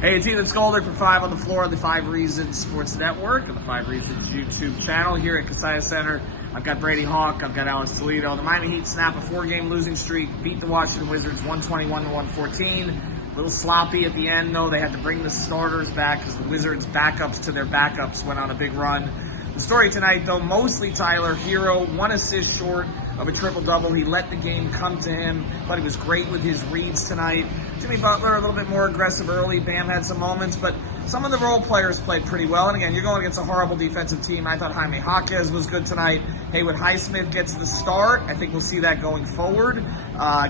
Hey, it's Ethan Skolder from 5 on the Floor on the 5 Reasons Sports Network and the 5 Reasons YouTube channel here at Kaseya Center. I've got Brady Hawk, I've got Alex Toledo. The Miami Heat snap a 4-game losing streak, beat the Washington Wizards 121-114. A little sloppy at the end, though. They had to bring the starters back because the Wizards' backups to their backups went on a big run. The story tonight, though, mostly Tyler Herro, 1 assist short of a triple-double. He let the game come to him. Thought he was great with his reads tonight. Jimmy Butler, a little bit more aggressive early. Bam had some moments, but some of the role players played pretty well. And again, you're going against a horrible defensive team. I thought Jaime Jaquez was good tonight. Haywood Highsmith gets the start. I think we'll see that going forward.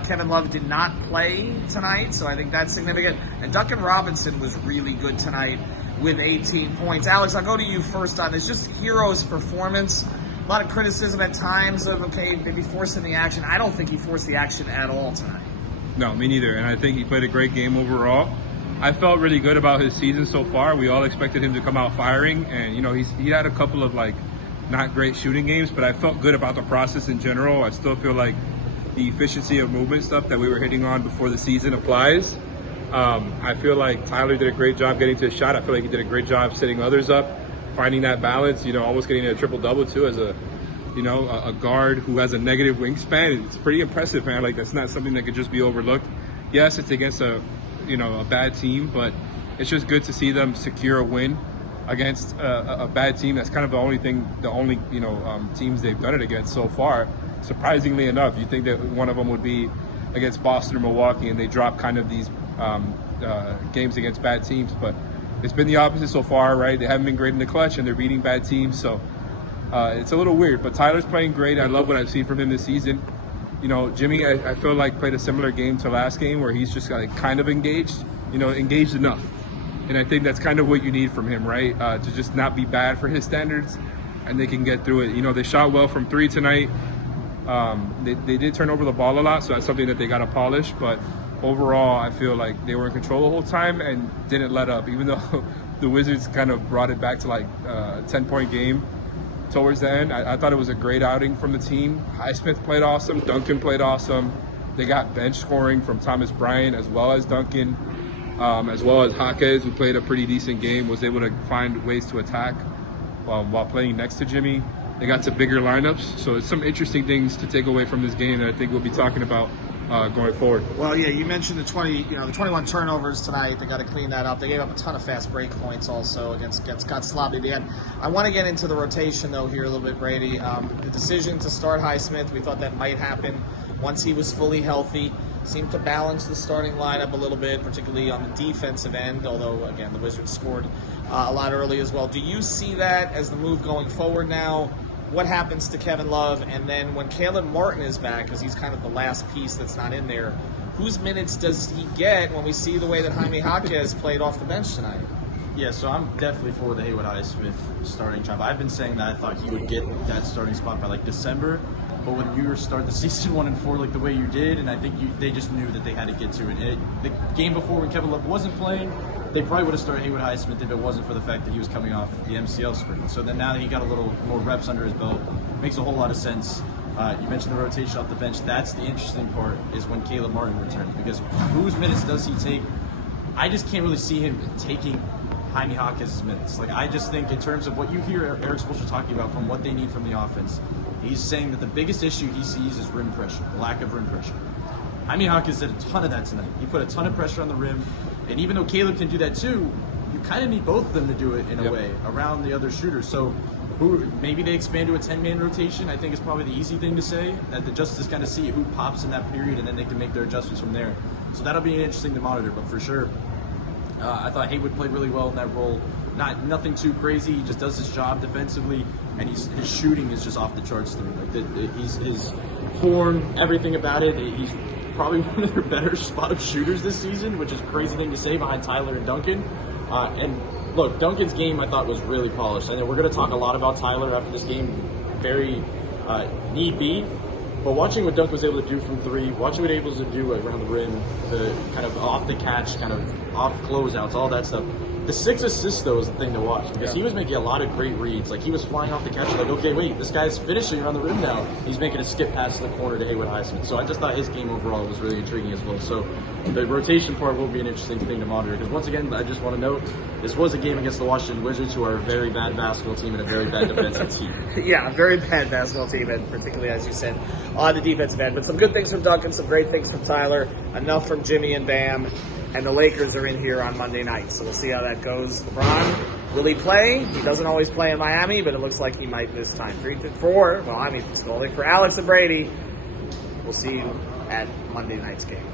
Kevin Love did not play tonight, so I think that's significant. And Duncan Robinson was really good tonight with 18 points. Alex, I'll go to you first on this. Just Herro's performance. A lot of criticism at times of, okay, maybe forcing the action. I don't think he forced the action at all tonight. No, me neither. And I think he played a great game overall. I felt really good about his season so far. We all expected him to come out firing. And, you know, he had a couple of, not great shooting games, but I felt good about the process in general. I still feel like the efficiency of movement stuff that we were hitting on before the season applies. I feel like Tyler did a great job getting to his shot. I feel like he did a great job setting others up, finding that balance, almost getting a triple-double, too, as a guard who has a negative wingspan. It's pretty impressive, man. That's not something that could just be overlooked. Yes, it's against a bad team, but it's just good to see them secure a win against a bad team. That's kind of the only teams they've done it against so far. Surprisingly enough, you think that one of them would be against Boston or Milwaukee, and they drop kind of these games against bad teams, but it's been the opposite so far, right? They haven't been great in the clutch, and they're beating bad teams, so it's a little weird. But Tyler's playing great. I love what I've seen from him this season. Jimmy, I feel like played a similar game to last game where he's just kind of engaged, engaged enough. And I think that's kind of what you need from him, right? To just not be bad for his standards, and they can get through it. They shot well from 3 tonight. They did turn over the ball a lot, so that's something that they got to polish. But overall, I feel like they were in control the whole time and didn't let up, even though the Wizards kind of brought it back to a 10-point game towards the end. I thought it was a great outing from the team. Highsmith played awesome. Duncan played awesome. They got bench scoring from Thomas Bryant as well as Duncan, as well as Jaquez, who played a pretty decent game, was able to find ways to attack while playing next to Jimmy. They got to bigger lineups, so it's some interesting things to take away from this game that I think we'll be talking about going forward. Well, yeah, you mentioned the 21 turnovers tonight. They got to clean that up. They gave up a ton of fast break points also against got sloppy at the end. I want to get into the rotation though here a little bit, Brady. The decision to start Highsmith, we thought that might happen once he was fully healthy. Seemed to balance the starting lineup a little bit, particularly on the defensive end. Although again, the Wizards scored a lot early as well. Do you see that as the move going forward now? What happens to Kevin Love? And then when Caleb Martin is back, because he's kind of the last piece that's not in there, whose minutes does he get when we see the way that Jaime Jaquez played off the bench tonight? Yeah, so I'm definitely for the Haywood Highsmith starting job. I've been saying that I thought he would get that starting spot by December, but when you start the season 1-4 the way you did, and I think they just knew that they had to get to it. The game before when Kevin Love wasn't playing, they probably would have started Haywood Highsmith if it wasn't for the fact that he was coming off the MCL sprain. So then now that he got a little more reps under his belt, makes a whole lot of sense. You mentioned the rotation off the bench. That's the interesting part, is when Caleb Martin returns, because whose minutes does he take? I just can't really see him taking Jaime Jaquez's minutes. I just think in terms of what you hear Eric Spoelstra talking about from what they need from the offense, he's saying that the biggest issue he sees is rim pressure, the lack of rim pressure. Jaime Jaquez did a ton of that tonight. He put a ton of pressure on the rim, and even though Caleb can do that too, you kind of need both of them to do it in a way around the other shooters. So maybe they expand to a 10-man rotation. I think it's probably the easy thing to say, that the just kind of see who pops in that period, and then they can make their adjustments from there. So that'll be interesting to monitor, but for sure, I thought Haywood played really well in that role. Nothing too crazy. He just does his job defensively, and his shooting is just off the charts through. His form, everything about it. He's probably one of their better spot-up shooters this season, which is a crazy thing to say behind Tyler and Duncan. And look, Duncan's game I thought was really polished. I know we're going to talk a lot about Tyler after this game, very need be. But watching what Duncan was able to do from 3, watching what he was able to do around the rim, the kind of off the catch, kind of off closeouts, all that stuff. The 6 assists, though, is the thing to watch, because he was making a lot of great reads. He was flying off the catch, okay, wait, this guy's finishing around the rim now. He's making a skip pass to the corner to Haywood Highsmith. So I just thought his game overall was really intriguing as well. So the rotation part will be an interesting thing to monitor. Because once again, I just want to note, this was a game against the Washington Wizards, who are a very bad basketball team and a very bad defensive team. Yeah, very bad basketball team, and particularly, as you said, on the defensive end. But some good things from Duncan, some great things from Tyler, enough from Jimmy and Bam, and the Lakers are in here on Monday night. So we'll see how that goes. LeBron, will he play? He doesn't always play in Miami, but it looks like he might this time. 3-4, well, I mean, for Alex and Brady, we'll see you at Monday night's game.